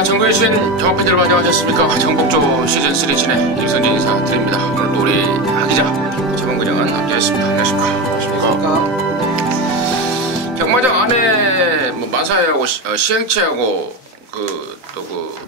자, 전국에 계신 경험팬들 안녕하셨습니까? 정복조 시즌3 진행 임성진 인사드립니다. 오늘 또 우리 하기자 최범근영은 함께했습니다. 안녕하십니까? 안녕하십니까? 경마장 안에 뭐 마사회하고 시행체하고 또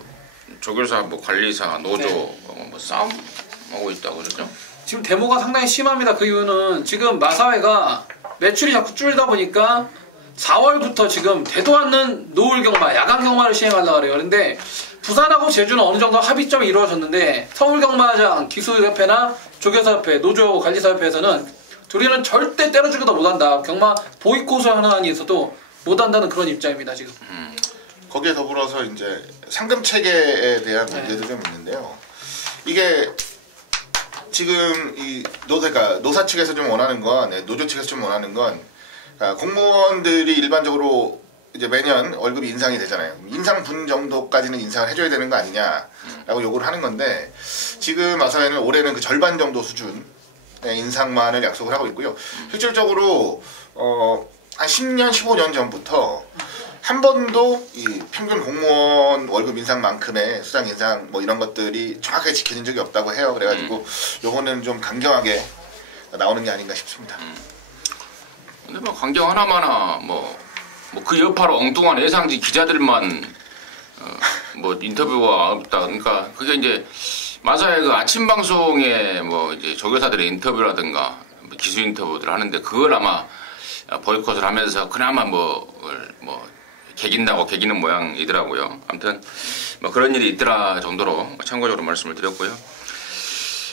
조교사, 뭐 관리사, 노조 뭐 싸움하고 있다고 그러죠? 지금 데모가 상당히 심합니다. 그 이유는 지금 마사회가 매출이 자꾸 줄다 보니까 4월부터 지금 되도 않는 노을 경마, 야간 경마를 시행하려고 그래요. 그런데 부산하고 제주는 어느 정도 합의점이 이루어졌는데 서울 경마장 기수협회나 조교사협회, 노조 관리사협회에서는 둘이는 절대 때려주기도 못한다. 경마 보이콧을 하는 한이 있어도 못한다는 그런 입장입니다. 지금. 거기에 더불어서 이제 상금 체계에 대한 문제도 좀 있는데요. 이게 지금 이 노사 측에서 좀 원하는 건, 노조 측에서 좀 원하는 건, 공무원들이 일반적으로 이제 매년 월급이 인상이 되잖아요. 인상분 정도까지는 인상을 해줘야 되는 거 아니냐라고 요구를 하는 건데, 지금 마사회는 올해는 그 절반 정도 수준의 인상만을 약속을 하고 있고요. 실질적으로 한 10년, 15년 전부터 한 번도 이 평균 공무원 월급 인상만큼의 수당 인상 뭐 이런 것들이 정확하게 지켜진 적이 없다고 해요. 그래가지고 요거는 좀 강경하게 나오는 게 아닌가 싶습니다. 근데 뭐 강경 하나마나 그 여파로 엉뚱한 예상지 기자들만 뭐 인터뷰가 없다. 그러니까 그게 이제 마사회 그 아침 방송에 뭐 이제 조교사들의 인터뷰라든가 기수 인터뷰들 하는데 그걸 아마 보이콧을 하면서 그나마 개기는 모양이더라고요. 아무튼 뭐 그런 일이 있더라 정도로 참고적으로 말씀을 드렸고요.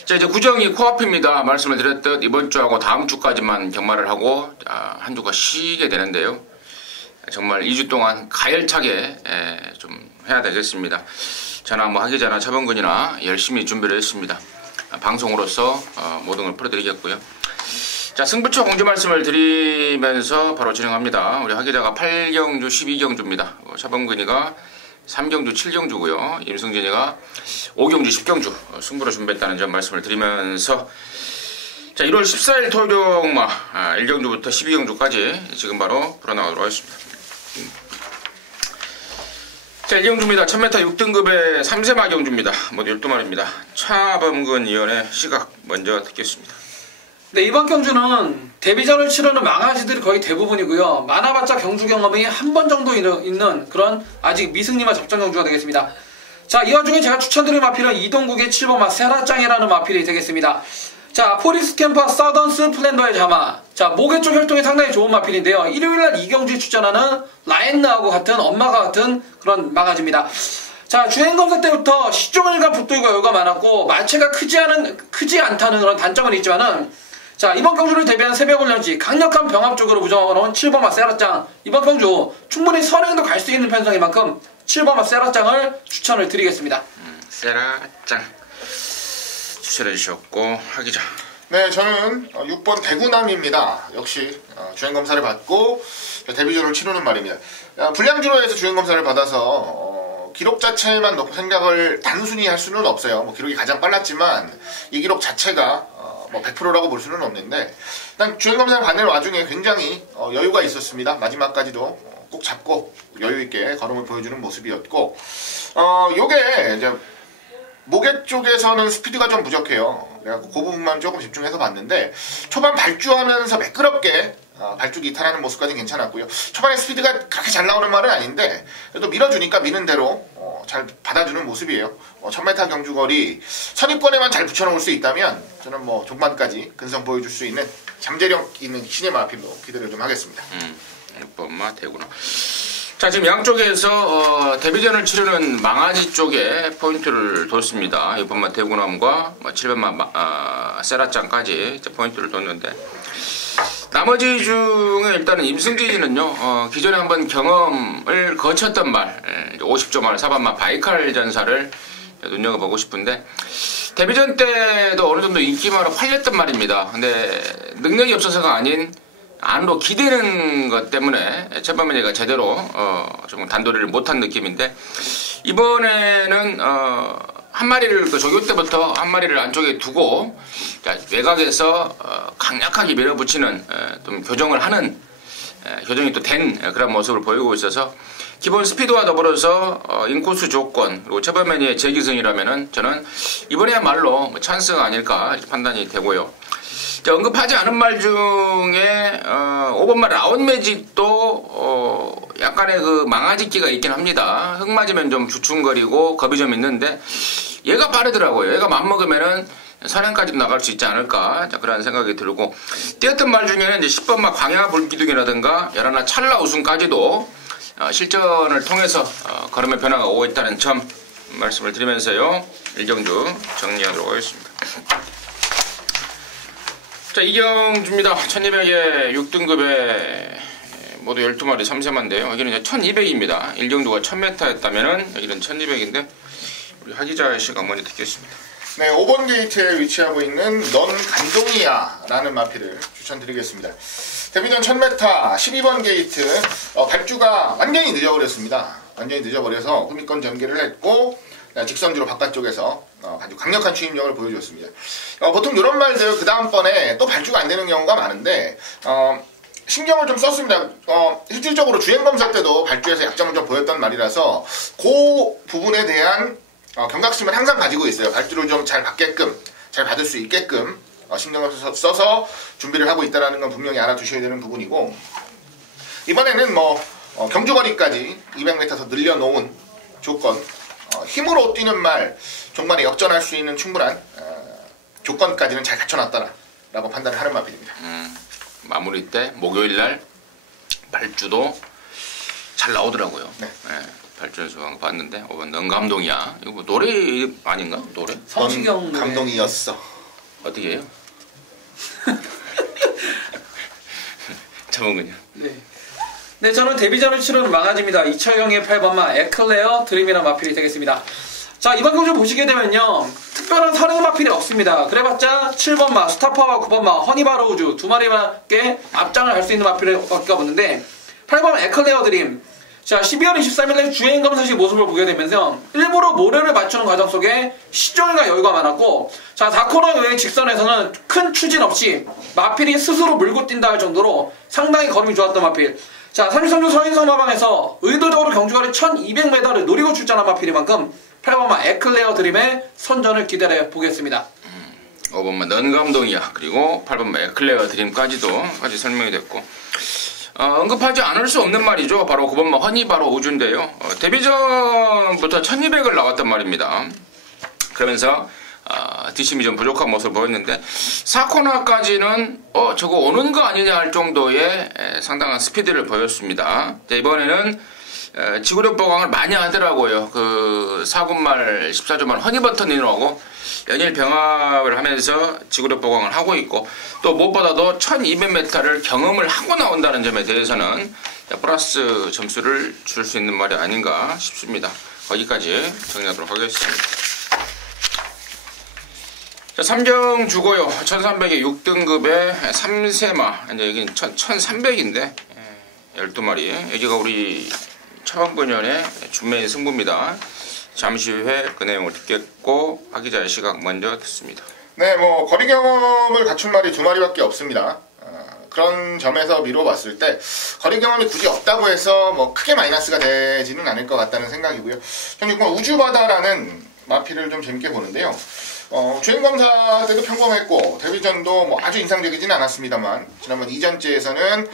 자, 이제 구정이 코앞입니다. 말씀을 드렸듯 이번 주하고 다음 주까지만 경마를 하고 한 주가 쉬게 되는데요. 정말 2주 동안 가열차게 좀 해야 되겠습니다. 저나 뭐 하기자나 차범근이나 열심히 준비를 했습니다. 방송으로서 모든 걸 풀어드리겠고요. 자, 승부처 공지 말씀을 드리면서 바로 진행합니다. 우리 하기자가 8경주 12경주입니다. 차범근이가 3경주 7경주고요. 임승진이가 5경주 10경주 승부로 준비했다는 점 말씀을 드리면서, 자, 1월 14일 토요일 경마 1경주부터 12경주까지 지금 바로 풀어나가도록 하겠습니다. 자, 1경주입니다. 1000m 6등급의 3세마 경주입니다. 모두 12마리입니다. 차범근 위원의 시각 먼저 듣겠습니다. 네, 이번 경주는 데뷔전을 치르는 망아지들이 거의 대부분이고요. 많아봤자 경주 경험이 한 번 정도 있는 그런 아직 미승리마 접전 경주가 되겠습니다. 자, 이 와중에 제가 추천드릴 마필은 이동국의 7번마 세라짱이라는 마필이 되겠습니다. 자, 포리스 캠퍼 서던스 플랜더의 자마. 자, 목의 쪽 혈통이 상당히 좋은 마필인데요. 일요일날 이 경주에 출전하는 라엔나하고 같은 엄마가 같은 그런 망아지입니다. 자, 주행검사 때부터 시종일관 붙들고 여유가 많았고 마체가 크지 않다는 그런 단점은 있지만은, 자, 이번 경주를 대비한 새벽훈련지 강력한 병합 쪽으로 부정하고 온 7번마 세라짱. 이번 경주 충분히 선행도 갈 수 있는 편성인 만큼 7번마 세라짱을 추천을 드리겠습니다. 세라짱 추천해 주셨고, 하기자. 네, 저는 6번 대구남입니다. 역시 주행검사를 받고 데뷔전을 치르는 말입니다. 불량주로에서 주행검사를 받아서 기록 자체만 놓고 생각을 단순히 할 수는 없어요. 뭐 기록이 가장 빨랐지만 이 기록 자체가 100%라고 볼 수는 없는데, 일단 주행검사를 받는 와중에 굉장히 여유가 있었습니다. 마지막까지도 꼭 잡고 여유있게 걸음을 보여주는 모습이었고, 요게 이제 목에 쪽에서는 스피드가 좀 부족해요. 그래갖고 그 부분만 조금 집중해서 봤는데, 초반 발주하면서 매끄럽게 발주기 이탈하는 모습까지는 괜찮았고요. 초반에 스피드가 그렇게 잘 나오는 말은 아닌데 그래도 밀어주니까 미는 대로 잘 받아주는 모습이에요. 1000m 경주거리 선입권에만 잘 붙여놓을 수 있다면 저는 뭐 종반까지 근성 보여줄 수 있는 잠재력 있는 신의 마필로 기대를 좀 하겠습니다. 6번마 대구나. 자, 지금 양쪽에서 데뷔전을 치르는 망아지 쪽에 포인트를 뒀습니다. 6번마 대구남과 7번마 세라짱까지 포인트를 뒀는데, 나머지 중에 일단은 임승진이는요, 기존에 한번 경험을 거쳤던 말, 50조말 4번마 바이칼 전사를 눈여겨보고 싶은데, 데뷔전 때도 어느 정도 인기마로 팔렸던 말입니다. 근데 능력이 없어서가 아닌 안으로 기대는 것 때문에 첫번째가 제대로 좀 단도리를 못한 느낌인데, 이번에는 한 마리를 그 조교 때부터 한 마리를 안쪽에 두고, 자, 외곽에서 강력하게 밀어붙이는 좀 교정을 하는 교정이 또 된 그런 모습을 보이고 있어서 기본 스피드와 더불어서 인코스 조건 그리고 처벌매니의 재기승이라면은 저는 이번에야말로 찬스가 아닐까 판단이 되고요. 자, 언급하지 않은 말 중에 5번말 라운 매직도 약간의 그 망아짓기가 있긴 합니다. 흙 맞으면 좀 주춤거리고 겁이 좀 있는데 얘가 빠르더라고요. 얘가 맘먹으면은 선행까지도 나갈 수 있지 않을까 그런 생각이 들고 뛰었던 말 중에는 이제 10번말 광야 불기둥이라든가 열하나 찰나 우승까지도 실전을 통해서 걸음의 변화가 오고 있다는 점 말씀을 드리면서요. 일경주 정리하도록 하겠습니다. 자, 이경주입니다. 1200에 6등급에 모두 12마리 3세마인데요. 여기는 이제 1200입니다. 일경주가 1000m였다면은 여기는 1200인데 우리 하기자의 시각 먼저 듣겠습니다. 네, 5번 게이트에 위치하고 있는 넌 감동이야 라는 마피를 추천드리겠습니다. 데뷔전 1000m 12번 게이트 발주가 완전히 늦어버렸습니다. 완전히 늦어버려서 후미권 전개를 했고 직선주로 바깥쪽에서 아주 강력한 추임력을 보여줬습니다. 보통 이런 말들 그 다음번에 또 발주가 안 되는 경우가 많은데 신경을 좀 썼습니다. 실질적으로 주행검사 때도 발주에서 약점을 좀 보였던 말이라서 그 부분에 대한 경각심을 항상 가지고 있어요. 발주를 좀 잘 받게끔, 잘 받을 수 있게끔 신경을 써서 준비를 하고 있다는 건 분명히 알아두셔야 되는 부분이고 이번에는 경주거리까지 200m 더 늘려놓은 조건 힘으로 뛰는 말 종말에 역전할 수 있는 충분한 조건까지는 잘 갖춰놨다라고 판단을 하는 마필입니다. 마무리 때 목요일날 발주도 잘 나오더라고요. 네. 발주에서 봤는데 넌 감동이야. 이거 뭐 노래 아닌가? 노래? 성시경 넌 감동이었어. 어떻게 해요? 자몽은요? 네, 저는 데뷔전을 치르는 망아지입니다. 이철영의 8번마 에클레어 드림이라는 마필이 되겠습니다. 자, 이번 경주 보시게 되면요 특별한 사례 마필이 없습니다. 그래봤자 7번마 스타파와 9번마 허니바로우주 두 마리밖에 앞장을 갈 수 있는 마필밖에 없는데 8번마 에클레어 드림 자 12월 23일에 주행검사실 모습을 보게 되면서 일부러 모래를 맞추는 과정 속에 시종일관 여유가 많았고 자 4코너 외의 직선에서는 큰 추진 없이 마필이 스스로 물고 뛴다 할 정도로 상당히 걸음이 좋았던 마필. 자 33주 서인성마방에서 의도적으로 경주거리 1200m를 노리고 출전한 마필이만큼 8번마 에클레어 드림의 선전을 기다려 보겠습니다. 5번마 넌 감동이야. 그리고 8번마 에클레어 드림까지도 설명이 됐고 언급하지 않을 수 없는 말이죠. 바로 9번마 허니바로 우주인데요. 데뷔전부터 1200을 나왔단 말입니다. 그러면서 뒷심이 좀 부족한 모습을 보였는데 4코너까지는 저거 오는 거 아니냐 할 정도의 상당한 스피드를 보였습니다. 이번에는 지구력 보강을 많이 하더라고요. 그 4군말 14조말 허니버터닝하고 연일 병합을 하면서 지구력 보강을 하고 있고 또 무엇보다도 1200m를 경험을 하고 나온다는 점에 대해서는 플러스 점수를 줄 수 있는 말이 아닌가 싶습니다. 거기까지 정리하도록 하겠습니다. 자, 3경 주고요. 1300에 6등급에 3세마 이제 여기는 1300인데 12마리 여기가 우리 차범근연의 준매인 승부입니다. 잠시 후에 그 내용을 듣겠고 하기자의 시각 먼저 듣습니다. 네, 거리 경험을 갖춘 말이 두 마리밖에 없습니다. 그런 점에서 미뤄봤을 때 거리 경험이 굳이 없다고 해서 크게 마이너스가 되지는 않을 것 같다는 생각이고요. 저는 이번 우주바다라는 마피를 좀 재밌게 보는데요. 주행검사 때도 평범했고 데뷔전도 아주 인상적이진 않았습니다.만 지난번 이전째에서는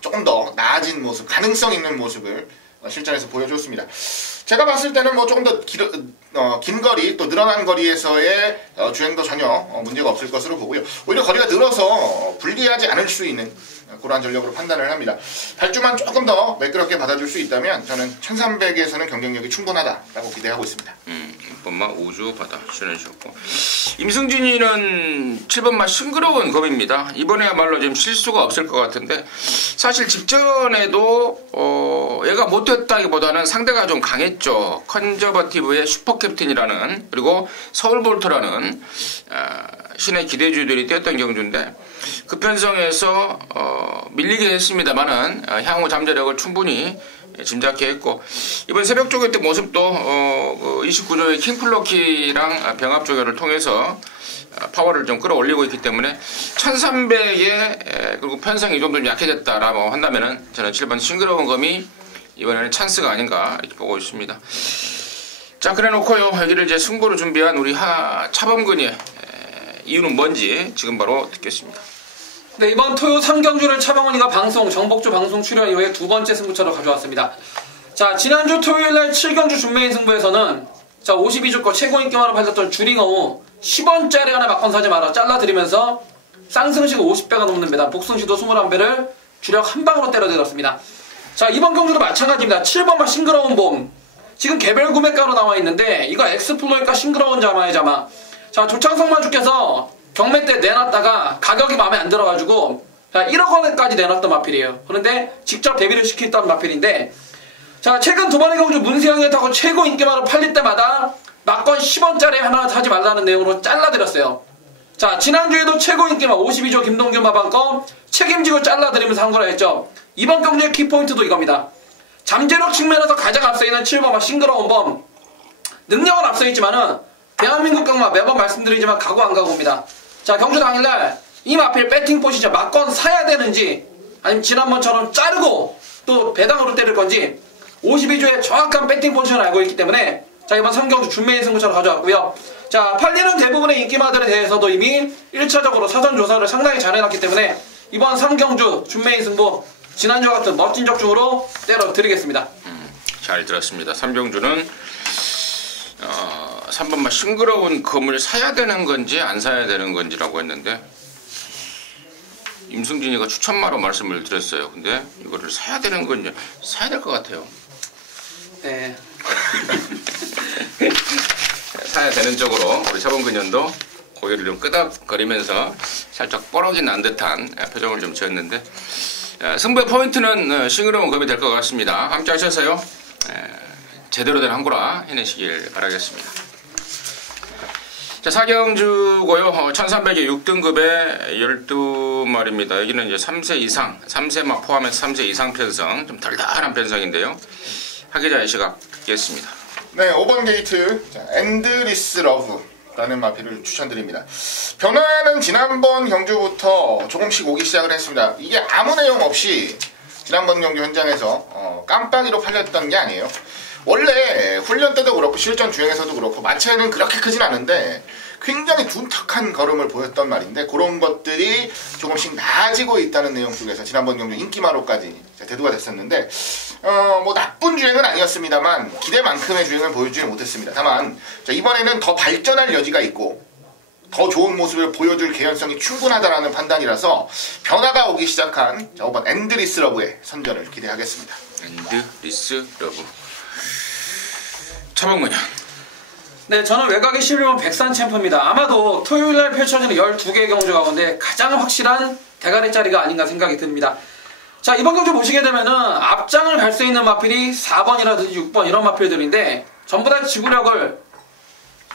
조금 더 나아진 모습, 가능성 있는 모습을 실전에서 보여줬습니다. 제가 봤을 때는 조금 더 긴 거리 또 늘어난 거리에서의 주행도 전혀 문제가 없을 것으로 보고요. 오히려 거리가 늘어서 불리하지 않을 수 있는 그러한 전력으로 판단을 합니다. 발주만 조금 더 매끄럽게 받아줄 수 있다면 저는 1300에서는 경쟁력이 충분하다라고 기대하고 있습니다. 6번마 우주 바다 출연하셨고 임승진이는 7번마 싱그러운 겁입니다. 이번에야말로 좀 실수가 없을 것 같은데 사실 직전에도 얘가 못했다기보다는 상대가 좀 강했죠. 컨저버티브의 슈퍼캡틴이라는 그리고 서울볼트라는 신의 기대주들이 뛰었던 경주인데 그 편성에서 밀리긴 했습니다만은 향후 잠재력을 충분히 짐작해 했고, 이번 새벽 조교 때 모습도 그 29조의 킹플러키랑 병합 조교를 통해서 파워를 좀 끌어올리고 있기 때문에 1300에 그리고 편성이 좀 더 약해졌다라고 한다면은 저는 7번 싱그러운 검이 이번에는 찬스가 아닌가 이렇게 보고 있습니다. 자, 그래 놓고요, 여기를 이제 승부를 준비한 우리 차범근의 이유는 뭔지 지금 바로 듣겠습니다. 네, 이번 토요 3경주를 차범근이가 정복주 방송 출연 이후에 두 번째 승부처로 가져왔습니다. 자, 지난주 토요일날 7경주 준메인 승부에서는 자 52주거 최고 인기마로 팔렸던 주링어우 10원짜리 하나 막건사지 마라 잘라드리면서 쌍승시가 50배가 넘는 배당, 복승시도 21배를 주력 한 방으로 때려들었습니다. 자, 이번 경주도 마찬가지입니다. 7번마 싱그러운 봄. 지금 개별 구매가로 나와 있는데 이거 엑스플로이까 싱그러운 자마의 자마. 자, 조창성마주께서 경매 때 내놨다가 가격이 마음에 안 들어가지고 1억 원까지 내놨던 마필이에요. 그런데 직접 데뷔를 시켰던 마필인데, 자, 최근 두 번의 경주 문세영을 타고 최고 인기마로 팔릴 때마다 막건 10원짜리 하나 사지 말라는 내용으로 잘라드렸어요. 자, 지난주에도 최고 인기마 52조 김동균 마방건 책임지고 잘라드리면서 한 거라 했죠. 이번 경주의 키포인트도 이겁니다. 잠재력 측면에서 가장 앞서있는 7번마 싱그러운 범. 능력은 앞서있지만은 대한민국 경마 매번 말씀드리지만 가고 안 가고입니다. 자, 경주 당일날 이 마필 배팅 포시죠. 막건 사야 되는지 아니면 지난번처럼 자르고 또 배당으로 때릴 건지 52조의 정확한 배팅 포지션을 알고 있기 때문에 자, 이번 3경주 준메인 승부처로 가져왔고요. 자, 팔리는 대부분의 인기마들에 대해서도 이미 1차적으로 사전 조사를 상당히 잘 해놨기 때문에 이번 3경주 준메인 승부 지난주와 같은 멋진 적중으로 때려드리겠습니다. 잘 들었습니다. 3경주는 3번마 싱그러운 검을 사야 되는 건지 안 사야 되는 건지라고 했는데 임승진이가 추천마로 말씀을 드렸어요. 근데 이거를 사야 되는 건지 사야 될 것 같아요. 네. 사야 되는 쪽으로 우리 차범근연도 고개를 좀 끄덕거리면서 살짝 뻐럭이 난 듯한 표정을 좀 지었는데, 승부의 포인트는 싱그러운 검이 될 것 같습니다. 함께 하셔서요, 제대로 된 한구라 해내시길 바라겠습니다. 자, 4경주고요. 1300에 6등급에 12마리입니다. 여기는 이제 3세 이상, 3세막 포함해서 3세 이상 편성, 좀 달달한 편성인데요. 하기자의 시각 듣겠습니다. 네, 5번 게이트 엔드리스 러브라는 마필을 추천드립니다. 변화는 지난번 경주부터 조금씩 오기 시작을 했습니다. 이게 아무 내용 없이 지난번 경주 현장에서 깜빡이로 팔렸던 게 아니에요. 원래 훈련 때도 그렇고 실전 주행에서도 그렇고 마체는 그렇게 크진 않은데 굉장히 둔탁한 걸음을 보였던 말인데, 그런 것들이 조금씩 나아지고 있다는 내용 속에서 지난번 경주 인기마로까지 대두가 됐었는데, 뭐 나쁜 주행은 아니었습니다만 기대만큼의 주행을 보여주지 못했습니다. 다만 이번에는 더 발전할 여지가 있고 더 좋은 모습을 보여줄 개연성이 충분하다라는 판단이라서 변화가 오기 시작한 5번 엔드리스 러브의 선전을 기대하겠습니다. 엔드리스 러브. 차범근이요. 네, 저는 외곽의 11번 백산 챔프입니다. 아마도 토요일날 펼쳐지는 12개의 경주 가운데 가장 확실한 대가리 자리가 아닌가 생각이 듭니다. 자, 이번 경주 보시게 되면은 앞장을 갈 수 있는 마필이 4번이라든지 6번 이런 마필들인데 전부 다 지구력을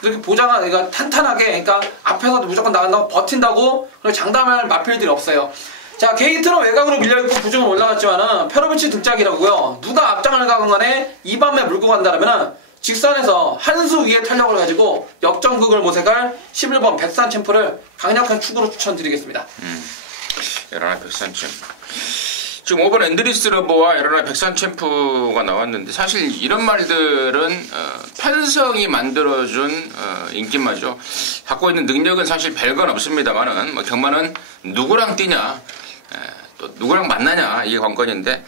이렇게 그러니까 탄탄하게, 그러니까 앞에서도 무조건 나간다고 버틴다고 장담할 마필들이 없어요. 자, 게이트는 외곽으로 밀려있고 부중은 올라갔지만은 페로비치 등짝이라고요. 누가 앞장을 가건 간에 2번에 물고 간다라면은 직선에서 한 수 위에 탄력을 가지고 역전극을 모색할 11번 백산 챔프를 강력한 축으로 추천드리겠습니다. 에라나 백산 챔프. 지금 5번 엔드리스 러버와 에라나 백산 챔프가 나왔는데, 사실 이런 말들은 편성이 만들어준 인기마죠. 갖고 있는 능력은 사실 별건 없습니다만은 뭐 경마는 누구랑 뛰냐, 또 누구랑 만나냐, 이게 관건인데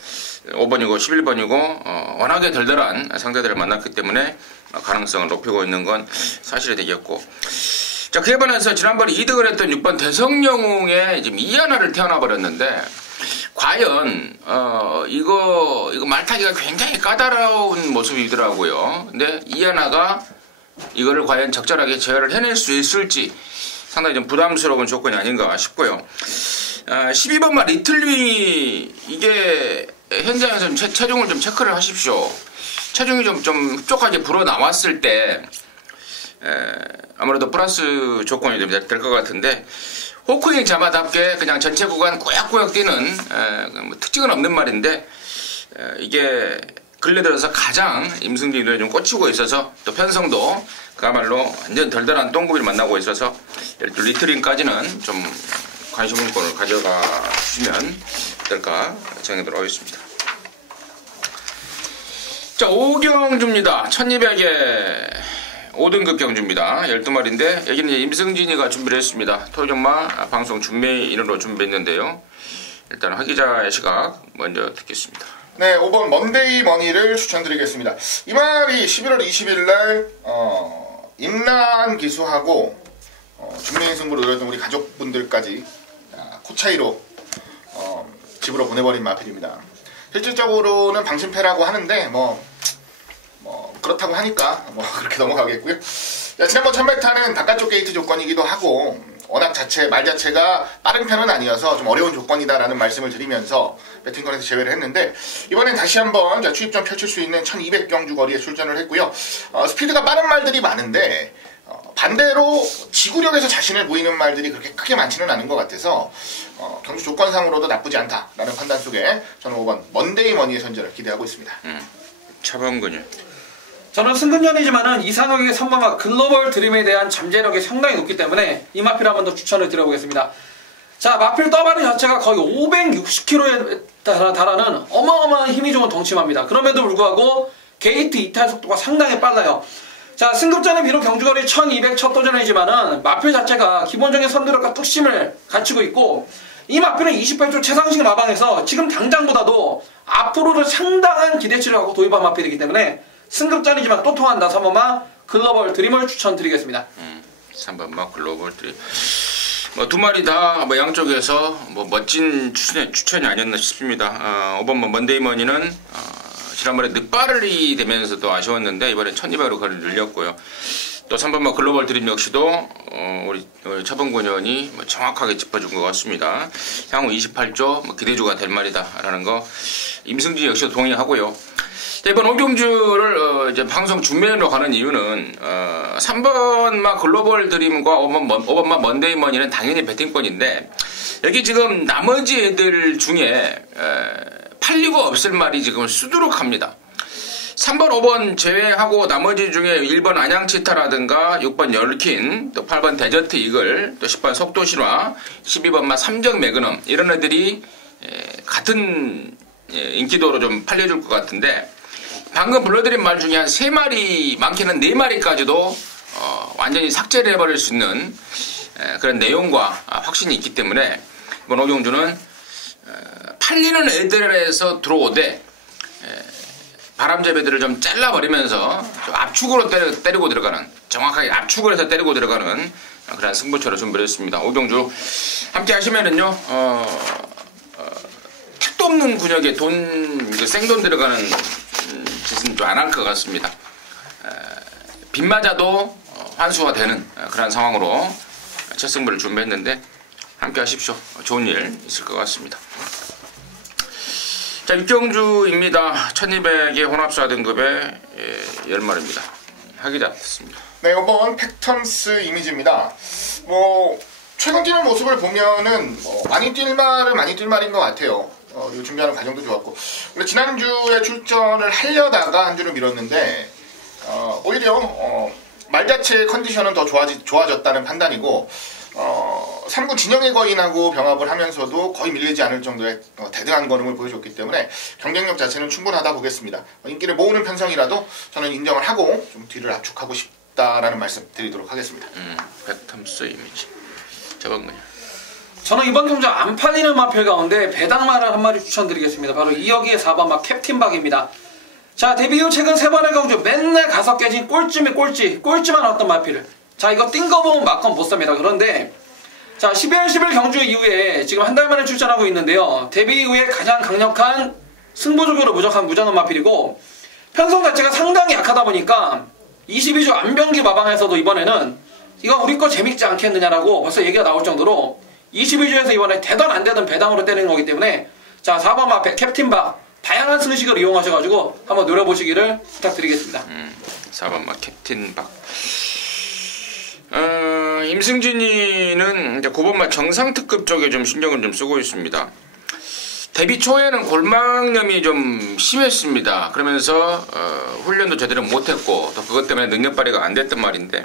5번이고 11번이고 워낙에 덜덜한 상대들을 만났기 때문에 가능성을 높이고 있는 건 사실이 되겠고, 자, 그에 반해서 지난번에 2등을 했던 6번 대성영웅에 지금 이하나를 태어나 버렸는데, 과연 이거 말타기가 굉장히 까다로운 모습이더라고요. 근데 이하나가 이거를 과연 적절하게 제어를 해낼 수 있을지 상당히 좀 부담스러운 조건이 아닌가 싶고요. 12번마 리틀위, 이게 현장에서 좀 체중을 좀 체크를 하십시오. 체중이 좀 흡족하게 불어 나왔을 때 아무래도 플러스 조건이 좀 될 것 같은데, 호크닝 자마답게 그냥 전체 구간 꾸역꾸역 뛰는 뭐 특징은 없는 말인데, 이게 근래 들어서 가장 임승진이 눈에 좀 꽂히고 있어서 또 편성도 그야말로 완전 덜덜한 똥구비를 만나고 있어서 리트링까지는 좀 관심권을 가져가 주시면 어떨까 정해도록 하겠습니다. 자, 오경주입니다. 1200에 5등급 경주입니다. 12마리인데 여기는 이제 임승진이가 준비를 했습니다. 토요경마 방송 준비인으로 준비했는데요. 일단 하기자의 시각 먼저 듣겠습니다. 네, 5번 먼데이 머니를 추천드리겠습니다. 이 말이 11월 20일 날 임란 기수하고 준비인 승부를 노렸던 우리 가족분들까지 코차이로 집으로 보내버린 마필입니다. 실질적으로는 방심패라고 하는데 뭐 그렇다고 하니까 그렇게 넘어가겠고요. 지난번 1100타는 바깥쪽 게이트 조건이기도 하고 워낙 말 자체가 빠른 편은 아니어서 좀 어려운 조건이다라는 말씀을 드리면서 배팅권에서 제외를 했는데 이번엔 다시 한번 추입전 펼칠 수 있는 1200경주 거리에 출전을 했고요. 스피드가 빠른 말들이 많은데 반대로 지구력에서 자신을 보이는 말들이 그렇게 크게 많지는 않은 것 같아서 경주 조건상으로도 나쁘지 않다라는 판단 속에 저는 5번 먼데이 머니의 선전을 기대하고 있습니다. 차범근요. 저는 승급년이지만은 이상하게 선방과 글로벌 드림에 대한 잠재력이 상당히 높기 때문에 이 마필 한 번 더 추천을 드려보겠습니다. 자, 마필 떠바리 자체가 거의 560km에 달하는 어마어마한 힘이 좋은 덩치마입니다. 그럼에도 불구하고 게이트 이탈 속도가 상당히 빨라요. 자, 승급전은 비록 경주거리 1200 첫 도전이지만은 마필 자체가 기본적인 선두력과 뚝심을 갖추고 있고 이 마필은 28조 최상식 마방에서 지금 당장보다도 앞으로도 상당한 기대치를 갖고 도입한 마필이기 때문에 승급전이지만 또 통한다. 3번마 글로벌 드림을 추천드리겠습니다. 3번마 글로벌 드림. 두 마리 다 양쪽에서 멋진 추천이 아니었나 싶습니다. 5번마 먼데이 머니는 지난번에 늑발이 되면서도 아쉬웠는데 이번에 1200으로 거리를 늘렸고요. 또 3번마 글로벌 드림 역시도 우리 차범근 의원이 정확하게 짚어준 것 같습니다. 향후 28조 기대주가 될 말이다라는 거 임승진 역시도 동의하고요. 이번 오경주를 이제 방송 준비로 가는 이유는 3번마 글로벌 드림과 5번마 먼데이 머니는 당연히 배팅권인데 여기 지금 나머지 애들 중에 팔리고 없을 말이 지금 수두룩합니다. 3번, 5번 제외하고 나머지 중에 1번 안양치타라든가 6번 열킨, 또 8번 데저트 이글, 또 10번 속도신화, 12번마 삼정 매그넘 이런 애들이 같은 인기도로 좀 팔려줄 것 같은데 방금 불러드린 말 중에 한 3마리, 많게는 4마리까지도 완전히 삭제를 해버릴 수 있는 그런 내용과 확신이 있기 때문에 이번 오경주는 팔리는 애들에서 들어오되 바람잡이들을 좀 잘라버리면서 좀 압축으로 때리고 들어가는, 정확하게 압축을 해서 때리고 들어가는 그런 승부처를 준비를 했습니다. 오경주 함께 하시면은요 택도 없는 근육에 생돈 들어가는 짓은 좀 안 할 것 같습니다. 빗 맞아도 환수가 되는 그런 상황으로 첫 승부를 준비했는데 함께 하십시오. 좋은 일 있을 것 같습니다. 자, 육경주입니다. 1200의 혼합사 등급의 10마리입니다. 하기자 됐습니다. 네, 이번 팩턴스 이미지입니다. 최근 뛰는 모습을 보면은 많이 뛸 말인 것 같아요. 준비하는 과정도 좋았고, 원래 지난주에 출전을 하려다가 한 주를 미뤘는데 오히려 말 자체의 컨디션은 더 좋아졌다는 판단이고 3구 진영의 거인하고 병합을 하면서도 거의 밀리지 않을 정도의 대등한 걸음을 보여줬기 때문에 경쟁력 자체는 충분하다 보겠습니다. 인기를 모으는 편성이라도 저는 인정을 하고 좀 뒤를 압축하고 싶다라는 말씀 드리도록 하겠습니다. 팩턴스 이미지 저번군요. 저는 이번 경주 안 팔리는 마필 가운데 배당마를 한 마리 추천드리겠습니다. 바로 2여기의 4번마 캡틴박입니다. 자, 데뷔 후 최근 3번의 경주 맨날 가서 깨진 꼴찌만 왔던 마필. 자, 이거 띵 거 보면 막건 못 삽니다. 그런데 자, 12월 10일 경주 이후에 지금 한 달 만에 출전하고 있는데요. 데뷔 이후에 가장 강력한 승부적으로 무적한 무장한 마필이고 편성 자체가 상당히 약하다 보니까 22주 안병기 마방에서도 이번에는 이거 우리 거 재밌지 않겠느냐라고 벌써 얘기가 나올 정도로 22주에서 이번에 되던 안 되던 배당으로 때리는 거기 때문에 자, 4번마 캡틴박 다양한 승식을 이용하셔가지고 한번 노려보시기를 부탁드리겠습니다. 4번마 캡틴박. 임승진이는 이제 9번마 정상특급 쪽에 좀 신경을 좀 쓰고 있습니다. 데뷔 초에는 골막염이 좀 심했습니다. 그러면서 훈련도 제대로 못했고 또 그것 때문에 능력 발휘가 안 됐단 말인데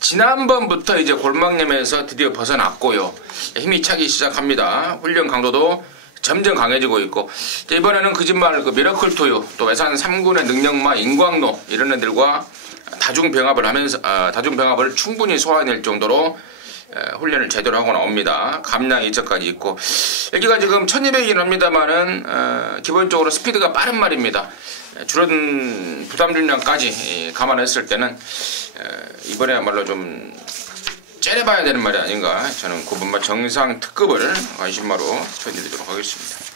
지난번부터 이제 골막염에서 드디어 벗어났고요. 힘이 차기 시작합니다. 훈련 강도도 점점 강해지고 있고 이번에는 거짓말 그 미라클 투유 또 외산 3군의 능력마 인광로 이런 애들과 다중병합을 충분히 소화해낼 정도로 훈련을 제대로 하고 나옵니다. 감량 이적까지 있고 여기가 지금 1200이긴 합니다만은 기본적으로 스피드가 빠른 말입니다. 줄어든 부담 중량까지 감안했을 때는 이번에야말로 좀 째려봐야 되는 말이 아닌가. 저는 구분마 정상 특급을 관심마로 전해드리도록 하겠습니다.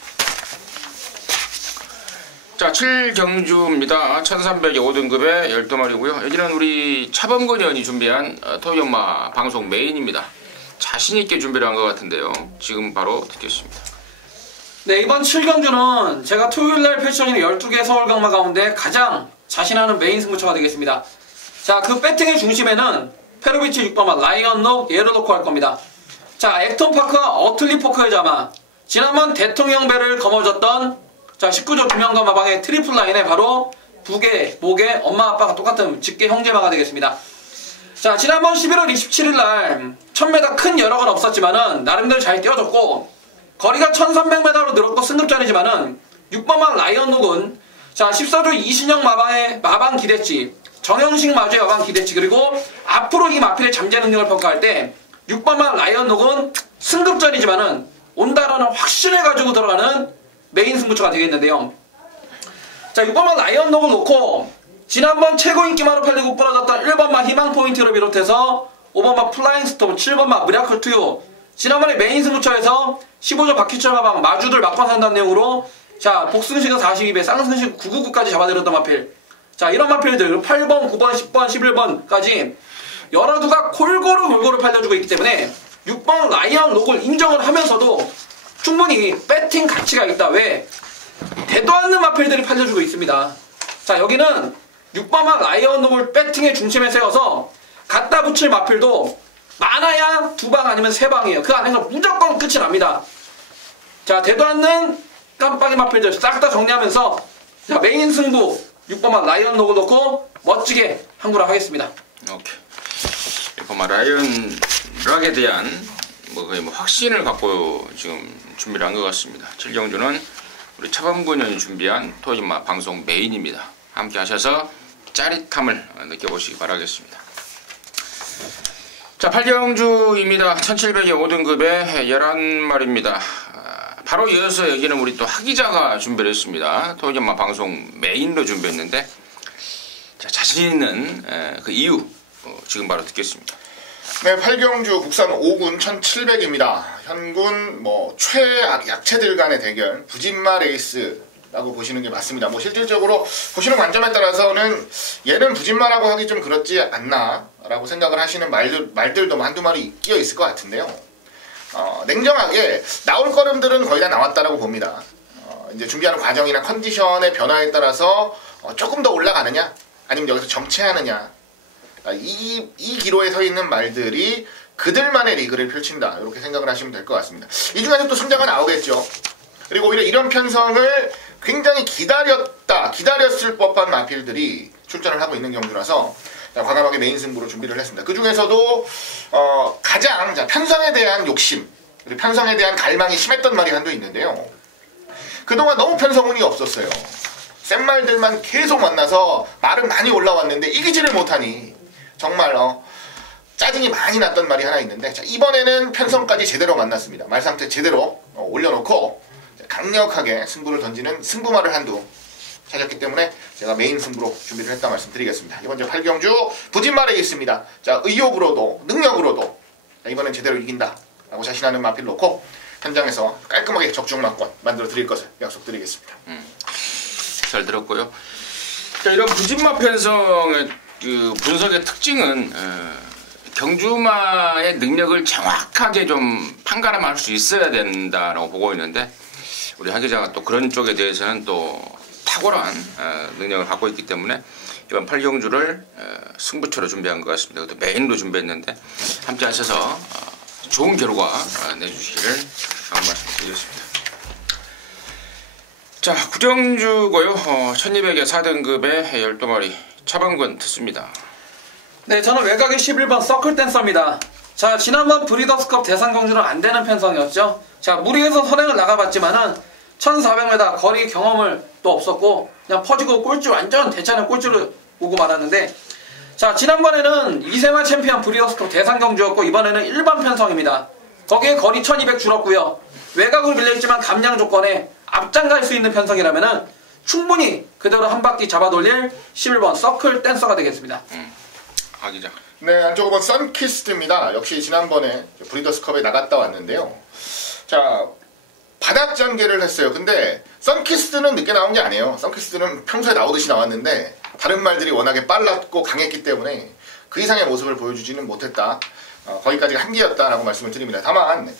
자, 7경주입니다. 1300의 5등급의 12마리고요. 여기는 우리 차범근현이 준비한 토요연마 방송 메인입니다. 자신있게 준비를 한 것 같은데요. 지금 바로 듣겠습니다. 네, 이번 7경주는 제가 토요일날 펼쳐지는 12개 서울 경마 가운데 가장 자신하는 메인 승부처가 되겠습니다. 자, 그 배팅의 중심에는 페루비치 6번마 라이언록 얘를 놓고 할 겁니다. 자, 액톤파크와 어틀리 포커의 자마, 지난번 대통령배를 거머쥐었던 자 19조 두명과 마방의 트리플 라인에 바로 부계, 목에 엄마 아빠가 똑같은 직계 형제마가 되겠습니다. 자, 지난번 11월 27일날 1000m 큰 여력은 없었지만은 나름대로 잘 뛰어줬고 거리가 1300m로 늘었고 승급전이지만은 6번마 라이언록은 자 14조 이신영 마방의 마방 기대치, 정영식 마주의 마방 기대치, 그리고 앞으로 이 마필의 잠재 능력을 평가할 때 6번마 라이언록은 승급전이지만은 온다라는 확신을 가지고 들어가는 메인 승부처가 되겠는데요. 자, 6번마 라이언록을 놓고 지난번 최고 인기마로 팔리고 부러졌던 1번마 희망 포인트를 비롯해서 5번마 플라잉 스톰, 7번마 미라클 투유, 지난번에 메인 승부처에서 15조 바퀴철 마방 마주들 막판 산다는 내용으로 자 복승식은 42배, 쌍승식 999까지 잡아들였던 마필. 자, 이런 마필들 8번, 9번, 10번, 11번까지 여러 두가 골고루 팔려주고 있기 때문에 6번 라이언록을 인정을 하면서도 충분히 배팅 가치가 있다. 왜? 대도 않는 마필들이 팔려주고 있습니다. 자, 여기는 6번마 라이언록을 배팅의 중심에 세워서 갖다 붙일 마필도 많아야 2방 아니면 3방이에요. 그 안에서 무조건 끝이 납니다. 자, 대도 않는 깜빡이 마필들 싹 다 정리하면서 자, 메인 승부 6번마 라이언록을 놓고 멋지게 항구를 하겠습니다. 오케이. 6번마 라이언록에 대한 거의 확신을 갖고 지금 준비를 한 것 같습니다. 7경주는 우리 차범근현이 준비한 토요일마 방송 메인입니다. 함께 하셔서 짜릿함을 느껴보시기 바라겠습니다. 자, 8경주입니다. 1700의 5등급의 11마리입니다. 바로 이어서 여기는 우리 또 하기자가 준비를 했습니다. 토요일마 방송 메인로 준비했는데 자, 자신 있는 그 이유 지금 바로 듣겠습니다. 네, 8경주 국산 5군 1700입니다. 현군 최약체들 간의 대결, 부진마 레이스라고 보시는 게 맞습니다. 실질적으로 보시는 관점에 따라서는 얘는 부진마라고 하기 좀 그렇지 않나 라고 생각을 하시는 말들도 한두 마리 끼어 있을 것 같은데요. 냉정하게 나올 걸음들은 거의 다 나왔다라고 봅니다. 이제 준비하는 과정이나 컨디션의 변화에 따라서 조금 더 올라가느냐 아니면 여기서 정체하느냐, 이 기로에 서 있는 말들이 그들만의 리그를 펼친다, 이렇게 생각을 하시면 될 것 같습니다. 이 중에서 또 승자가 나오겠죠. 그리고 오히려 이런 편성을 굉장히 기다렸을 법한 마필들이 출전을 하고 있는 경주라서 과감하게 메인 승부로 준비를 했습니다. 그 중에서도 가장 편성에 대한 욕심, 그리고 편성에 대한 갈망이 심했던 말이 한도 있는데요. 그동안 너무 편성운이 없었어요. 센 말들만 계속 만나서 말은 많이 올라왔는데 이기지를 못하니 정말 짜증이 많이 났던 말이 하나 있는데, 자, 이번에는 편성까지 제대로 만났습니다. 말 상태 제대로 올려놓고 강력하게 승부를 던지는 승부말을 한두 찾았기 때문에 제가 메인 승부로 준비를 했다 말씀드리겠습니다. 이번 주 8경주 부진말에 있습니다. 자, 의욕으로도 능력으로도 이번엔 제대로 이긴다 라고 자신하는 마필 놓고 현장에서 깔끔하게 적중만권 만들어 드릴 것을 약속드리겠습니다. 잘 들었고요. 자, 이런 부진마 편성의 그 분석의 특징은 경주마의 능력을 정확하게 좀 판가름할 수 있어야 된다라고 보고 있는데, 우리 하 기자가 또 그런 쪽에 대해서는 또 탁월한 능력을 갖고 있기 때문에 이번 8경주를 승부처로 준비한 것 같습니다. 그것도 메인으로 준비했는데 함께 하셔서 좋은 결과 내주시기를 말씀드리겠습니다. 자, 구정주고요. 1200에 4등급의 12마리 차범근 듣습니다. 네, 저는 외곽의 11번 서클댄서입니다. 자, 지난번 브리더스컵 대상 경주는 안 되는 편성이었죠. 자, 무리해서 선행을 나가봤지만은 1400m 거리 경험을 또 없었고 그냥 퍼지고 꼴찌 완전 대차는 꼴찌로 오고 말았는데, 자, 지난번에는 이세마 챔피언 브리더스컵 대상 경주였고 이번에는 일반 편성입니다. 거기에 거리 1200 줄었고요. 외곽으로 밀려있지만 감량 조건에 앞장 갈 수 있는 편성이라면은 충분히 그대로 한 바퀴 잡아 돌릴 11번 서클 댄서가 되겠습니다. 하기자. 네, 안쪽 5번 선키스트입니다. 역시 지난번에 브리더스컵에 나갔다 왔는데요. 자, 바닥 전개를 했어요. 근데 선키스트는 늦게 나온 게 아니에요. 선키스트는 평소에 나오듯이 나왔는데 다른 말들이 워낙에 빨랐고 강했기 때문에 그 이상의 모습을 보여주지는 못했다. 거기까지가 한계였다라고 말씀을 드립니다. 다만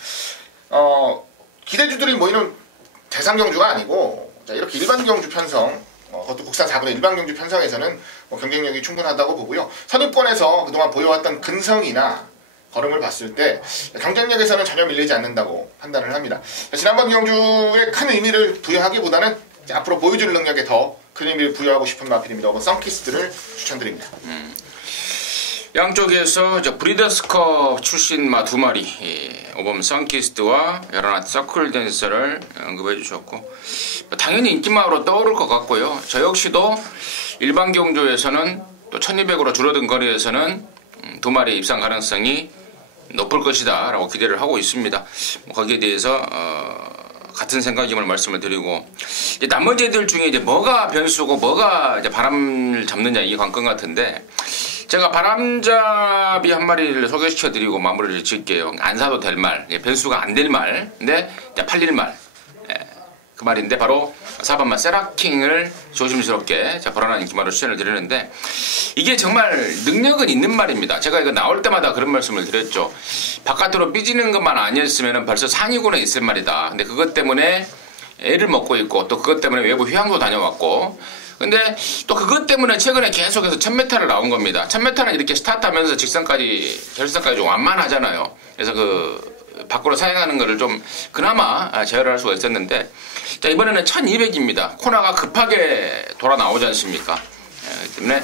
기대주들이 모이는 대상 경주가 아니고, 자, 이렇게 일반 경주 편성, 그것도 국산 4분의 일반 경주 편성에서는 경쟁력이 충분하다고 보고요. 선입권에서 그동안 보여왔던 근성이나 걸음을 봤을 때 경쟁력에서는 전혀 밀리지 않는다고 판단을 합니다. 지난번 경주에 큰 의미를 부여하기보다는 앞으로 보여줄 능력에 더 큰 의미를 부여하고 싶은 마필입니다. 선키스트를 추천드립니다. 양쪽에서 브리더스컵 출신 두 마리, 5번 선키스트와 여러나트 서클 댄서를 언급해 주셨고, 당연히 인기마으로 떠오를 것 같고요. 저 역시도 일반 경주에서는 또 1200으로 줄어든 거리에서는 두 마리의 입상 가능성이 높을 것이다 라고 기대를 하고 있습니다. 거기에 대해서 같은 생각임을 말씀을 드리고, 이제 나머지 애들 중에 이제 뭐가 변수고 뭐가 이제 바람을 잡느냐 이게 관건 같은데, 제가 바람잡이 한 마리를 소개시켜드리고 마무리를 지을게요. 안 사도 될 말, 변수가 안 될 말, 근데 팔릴 말, 그 말인데 바로 4번만 세라킹을 조심스럽게 불안한 인기말로 추천을 드리는데, 이게 정말 능력은 있는 말입니다. 제가 이거 나올 때마다 그런 말씀을 드렸죠. 바깥으로 삐지는 것만 아니었으면 벌써 상위군에 있을 말이다. 근데 그것 때문에 애를 먹고 있고, 또 그것 때문에 외부 휴양도 다녀왔고, 근데 또 그것 때문에 최근에 계속해서 1000m를 나온 겁니다. 1000m는 이렇게 스타트하면서 직선까지, 결선까지 좀 완만하잖아요. 그래서 밖으로 사행하는 거를 좀 그나마 제어를 할 수가 있었는데, 자, 이번에는 1200입니다. 코너가 급하게 돌아 나오지 않습니까? 때문에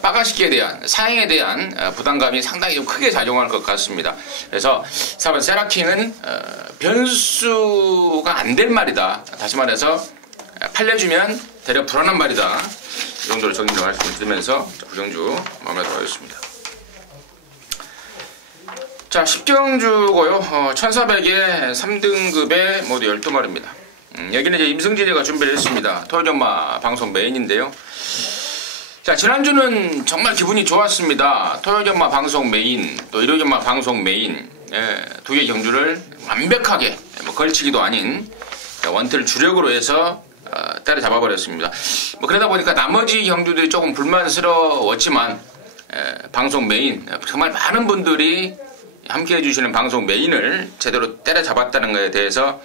빠가시기에 대한, 사행에 대한 부담감이 상당히 좀 크게 작용할 것 같습니다. 그래서 4번 세라킹은 변수가 안 될 말이다. 다시 말해서 팔려주면 대략 불안한 말이다. 이 정도로 정리를 말씀드리면서 구정주 마무리하도록 하겠습니다. 자, 10경주고요. 1400에 3등급의 모두 12마리입니다. 여기는 이제 임승진이가 준비를 했습니다. 토요전마 방송 메인인데요. 자, 지난주는 정말 기분이 좋았습니다. 토요전마 방송 메인, 또 일요전마 방송 메인, 두 개 경주를 완벽하게, 걸치기도 아닌 원틀 주력으로 해서 때려잡아 버렸습니다. 그러다 보니까 나머지 경주들이 조금 불만스러웠지만, 방송 메인, 정말 많은 분들이 함께 해주시는 방송 메인을 제대로 때려잡았다는 것에 대해서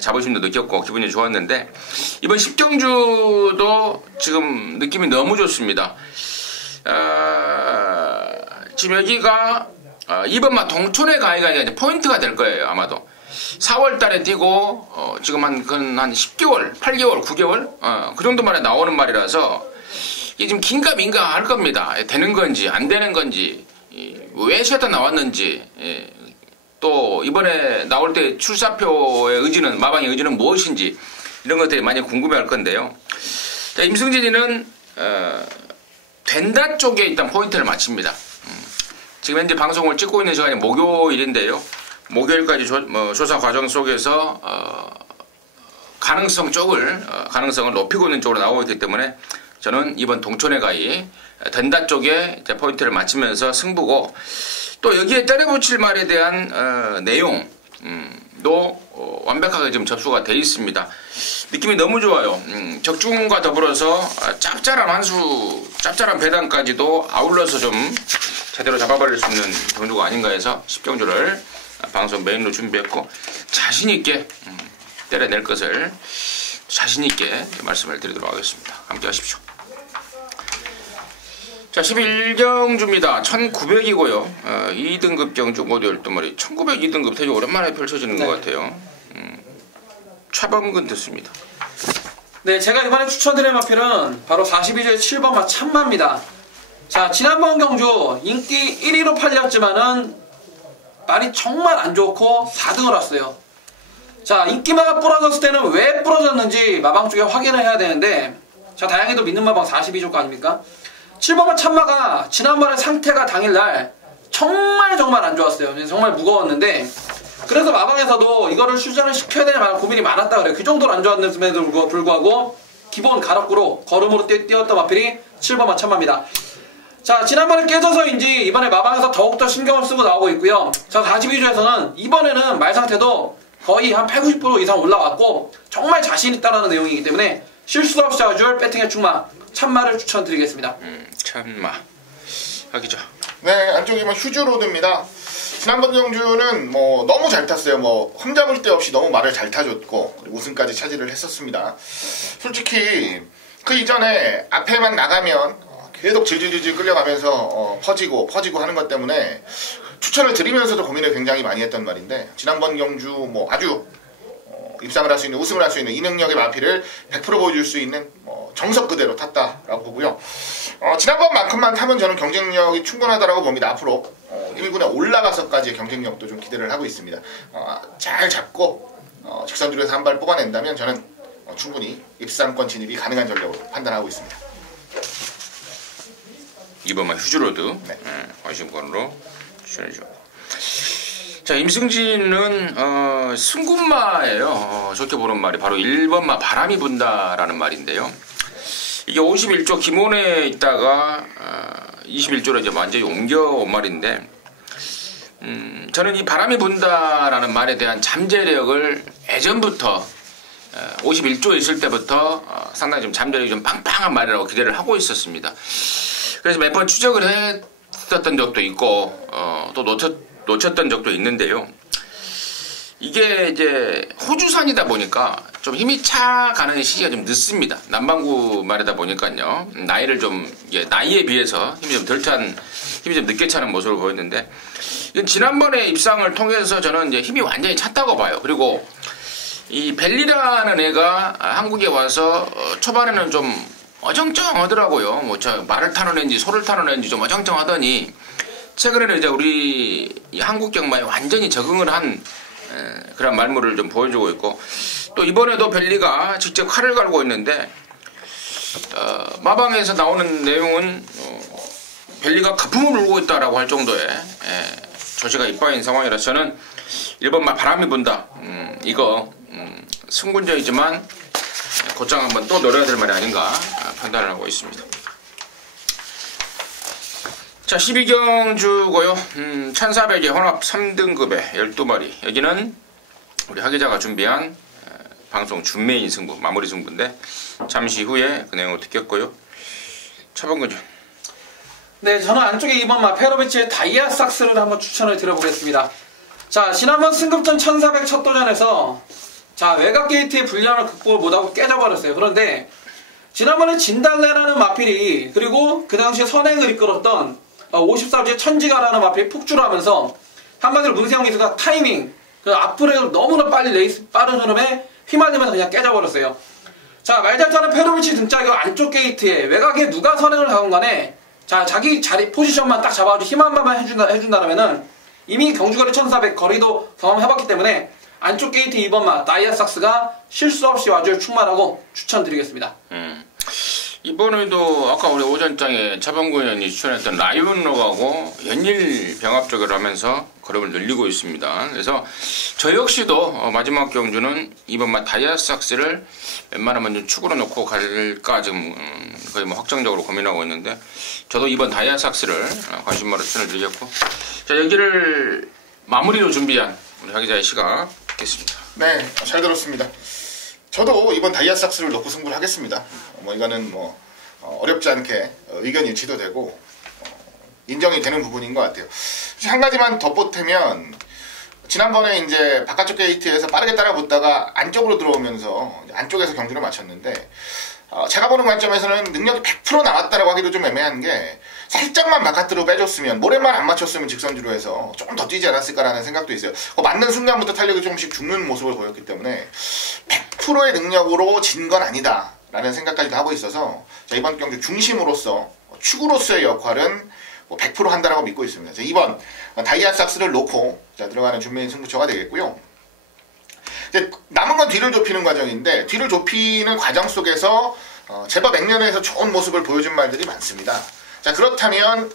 자부심도 느꼈고 기분이 좋았는데, 이번 10경주도 지금 느낌이 너무 좋습니다. 지금 여기가 이번만 동촌의 가이가 이제 포인트가 될 거예요. 아마도 4월 달에 뛰고 지금 한 10개월, 8개월, 9개월 그 정도 만에 나오는 말이라서 이게 지금 긴가민가 할 겁니다. 되는 건지 안 되는 건지, 왜 쉬었다 나왔는지, 또 이번에 나올 때 출사표의 의지는, 마방의 의지는 무엇인지, 이런 것들이 많이 궁금해할 건데요. 자, 임승진이는 된다 쪽에 일단 포인트를 맞춥니다. 지금 현재 방송을 찍고 있는 시간이 목요일인데요. 목요일까지 조사 과정 속에서 가능성을 높이고 있는 쪽으로 나오고 있기 때문에 저는 이번 동촌의 가이 된다 쪽에 이제 포인트를 맞추면서 승부고, 또 여기에 때려붙일 말에 대한 내용도 완벽하게 지금 접수가 돼 있습니다. 느낌이 너무 좋아요. 적중과 더불어서 짭짤한 배당까지도 아울러서 좀 제대로 잡아버릴 수 있는 경주가 아닌가 해서 10경주를 방송 메인으로 준비했고, 자신있게 때려낼 것을 자신있게 말씀을 드리도록 하겠습니다. 함께 하십시오. 자, 11경주입니다. 1900이고요. 2등급 경주 모두 12마리. 1900 2등급 되게 오랜만에 펼쳐지는 것 같아요. 차범근 듣습니다. 네, 제가 이번에 추천드릴 마필은 바로 42조의 7번마 참마입니다. 자, 지난번 경주 인기 1위로 팔렸지만은 말이 정말 안 좋고 4등을 왔어요. 자, 인기마가 부러졌을 때는 왜 부러졌는지 마방 쪽에 확인을 해야 되는데, 자, 다행히도 믿는 마방 42조가 아닙니까? 7번마 참마가 지난번에 상태가 당일날 정말 안 좋았어요. 정말 무거웠는데, 그래서 마방에서도 이거를 출전을 시켜야 되는 고민이 많았다 그래요. 그 정도로 안 좋았음에도 불구하고 기본 가락구로 걸음으로 뛰었던 마필이 7번마 참마입니다. 자, 지난번에 깨져서인지 이번에 마방에서 더욱더 신경을 쓰고 나오고 있고요. 자, 42조에서는 이번에는 말 상태도 거의 한 80-90% 이상 올라왔고 정말 자신 있다라는 내용이기 때문에 실수 없이 와줄 배팅의 충마 참마를 추천드리겠습니다. 참마 하기죠. 네, 안쪽이 휴즈로드입니다. 지난번 경주는 너무 잘 탔어요. 흠잡을 데 없이 너무 말을 잘 타줬고 우승까지 차지를 했었습니다. 솔직히 그 이전에 앞에만 나가면 계속 질질질질 끌려가면서 퍼지고 하는 것 때문에 추천을 드리면서도 고민을 굉장히 많이 했던 말인데, 지난번 경주 아주 입상을 할 수 있는, 우승을 할 수 있는 이 능력의 마필을 100% 보여줄 수 있는 정석 그대로 탔다라고 보고요. 지난번만큼만 타면 저는 경쟁력이 충분하다라고 봅니다. 앞으로 1군에 올라가서까지의 경쟁력도 좀 기대를 하고 있습니다. 잘 잡고 직선주로에서 한 발 뽑아낸다면 저는 충분히 입상권 진입이 가능한 전력으로 판단하고 있습니다. 이번만 휴즈로드 네. 관심권으로 추천해줘. 자, 임승진은 승군마예요. 좋게 보는 말이 바로 1번마 바람이 분다라는 말인데요. 이게 51조 기몬에 있다가 21조로 이제 완전히 옮겨온 말인데, 저는 이 바람이 분다라는 말에 대한 잠재력을 예전부터 51조 있을 때부터 상당히 좀 잠재력이 좀 빵빵한 말이라고 기대를 하고 있었습니다. 그래서 몇 번 추적을 했었던 적도 있고 또 놓쳤던 적도 있는데요. 이게 이제 호주산이다 보니까 좀 힘이 차가는 시기가 좀 늦습니다. 남반구 말이다 보니까요. 나이를 좀 나이에 비해서 힘이 좀 힘이 좀 늦게 차는 모습을 보였는데, 이건 지난번에 입상을 통해서 저는 이제 힘이 완전히 찼다고 봐요. 그리고 이 벨리라는 애가 한국에 와서 초반에는 좀 어정쩡하더라고요. 말을 타는 애인지 소를 타는 애인지 좀 어정쩡하더니 최근에는 이제 우리 한국 경마에 완전히 적응을 한 그런 말물을 좀 보여주고 있고, 또 이번에도 벨리가 직접 칼을 갈고 있는데, 마방에서 나오는 내용은 벨리가 가품을 울고 있다라고 할 정도의 조시가 이빠인 상황이라서 저는 1번마 바람이 분다. 이거 승군전이지만 곧장 한번 또 노려야 될 말이 아닌가 판단을 하고 있습니다. 자, 12경주고요. 1400의 혼합 3등급의 12마리. 여기는 우리 하기자가 준비한 방송 준메인 승부, 마무리 승부인데 잠시 후에 그 내용을 듣겠고요. 차범근요. 네, 저는 안쪽에 2번마 페로비치의 다이아삭스를 한번 추천을 드려보겠습니다. 자, 지난번 승급전 1400 첫 도전에서 자, 외곽 게이트의 불량을 극복을 못하고 깨져버렸어요. 그런데 지난번에 진달래라는 마필이, 그리고 그 당시에 선행을 이끌었던 54주의 천지가라는 마필이 폭주를 하면서 한마디로 문세영 기수가 타이밍, 그 앞으로 너무나 빨리 레이스 빠른 흐름에 휘말리면서 그냥 깨져버렸어요. 자, 말 잘 타는 페로비치 등짝이 안쪽 게이트에 외곽에 누가 선행을 가건 간에 자, 자기 자리 포지션만 딱 잡아가지고 힘 한 번만 해준다면은 이미 경주거리 1400 거리도 경험해봤기 때문에 안쪽 게이트 2번마 다이아삭스가 실수 없이 와줄 충마라고 추천드리겠습니다. 이번에도 아까 우리 오전장에 차범근 의원이 추천했던 라이온록하고 연일 병합적을 하면서 걸음을 늘리고 있습니다. 그래서 저 역시도 마지막 경주는 2번마 다이아삭스를 웬만하면 좀 축으로 놓고 갈까 지금 거의 확정적으로 고민하고 있는데, 저도 이번 다이아삭스를 관심마로 추천을 드리겠고, 자, 여기를 마무리로 준비한 우리 하기자의 시가 있겠습니다. 네, 잘 들었습니다. 저도 이번 다이아삭스를 놓고 승부를 하겠습니다. 이거는 어렵지 않게 의견 일치도 되고 인정이 되는 부분인 것 같아요. 한 가지만 덧보태면 지난번에 이제 바깥쪽 게이트에서 빠르게 따라붙다가 안쪽으로 들어오면서 안쪽에서 경주를 마쳤는데 제가 보는 관점에서는 능력이 100% 나왔다라고 하기도 좀 애매한 게 살짝만 바깥으로 빼줬으면 모래만 안 맞췄으면 직선주로 해서 조금 더 뛰지 않았을까라는 생각도 있어요. 맞는 순간부터 탄력이 조금씩 죽는 모습을 보였기 때문에 100%의 능력으로 진 건 아니다 라는 생각까지도 하고 있어서 자, 이번 경주 중심으로서 축으로서의 역할은 100% 한다라고 믿고 있습니다. 자, 2번 다이아삭스를 놓고 자, 들어가는 준비인 승부처가 되겠고요. 이제 남은 건 뒤를 좁히는 과정인데 뒤를 좁히는 과정 속에서 제법 액면에서 좋은 모습을 보여준 말들이 많습니다. 자, 그렇다면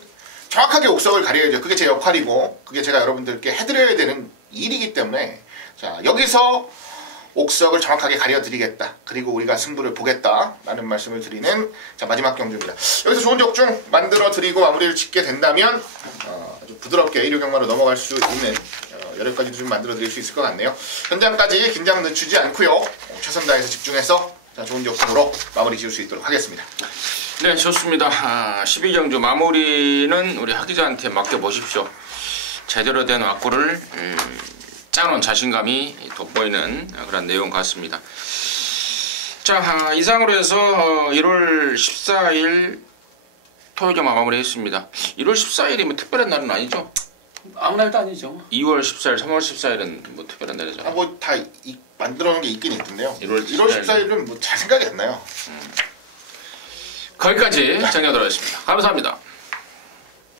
정확하게 옥석을 가려야죠. 그게 제 역할이고 그게 제가 여러분들께 해드려야 되는 일이기 때문에 자, 여기서 옥석을 정확하게 가려드리겠다. 그리고 우리가 승부를 보겠다. 라는 말씀을 드리는 자, 마지막 경주입니다. 여기서 좋은 적중 만들어드리고 마무리를 짓게 된다면 아주 부드럽게 1호 경마로 넘어갈 수 있는 여력까지도 좀 만들어드릴 수 있을 것 같네요. 현장까지 긴장 늦추지 않고요. 최선 다해서 집중해서 자, 좋은 적중으로 마무리 지을 수 있도록 하겠습니다. 네, 좋습니다. 12경주 마무리는 우리 하 기자한테 맡겨보십시오. 제대로 된 와꾸를 짜놓은 자신감이 돋보이는 그런 내용 같습니다. 자, 이상으로 해서 1월 14일 토요경마 마무리했습니다. 1월 14일이 특별한 날은 아니죠? 아무 날도 아니죠. 2월 14일, 3월 14일은 특별한 날이죠. 다 만들어 놓은 게 있긴 있던데요. 1월 14일은 잘 생각이 안 나요. 거기까지 정리하도록 하겠습니다. 감사합니다.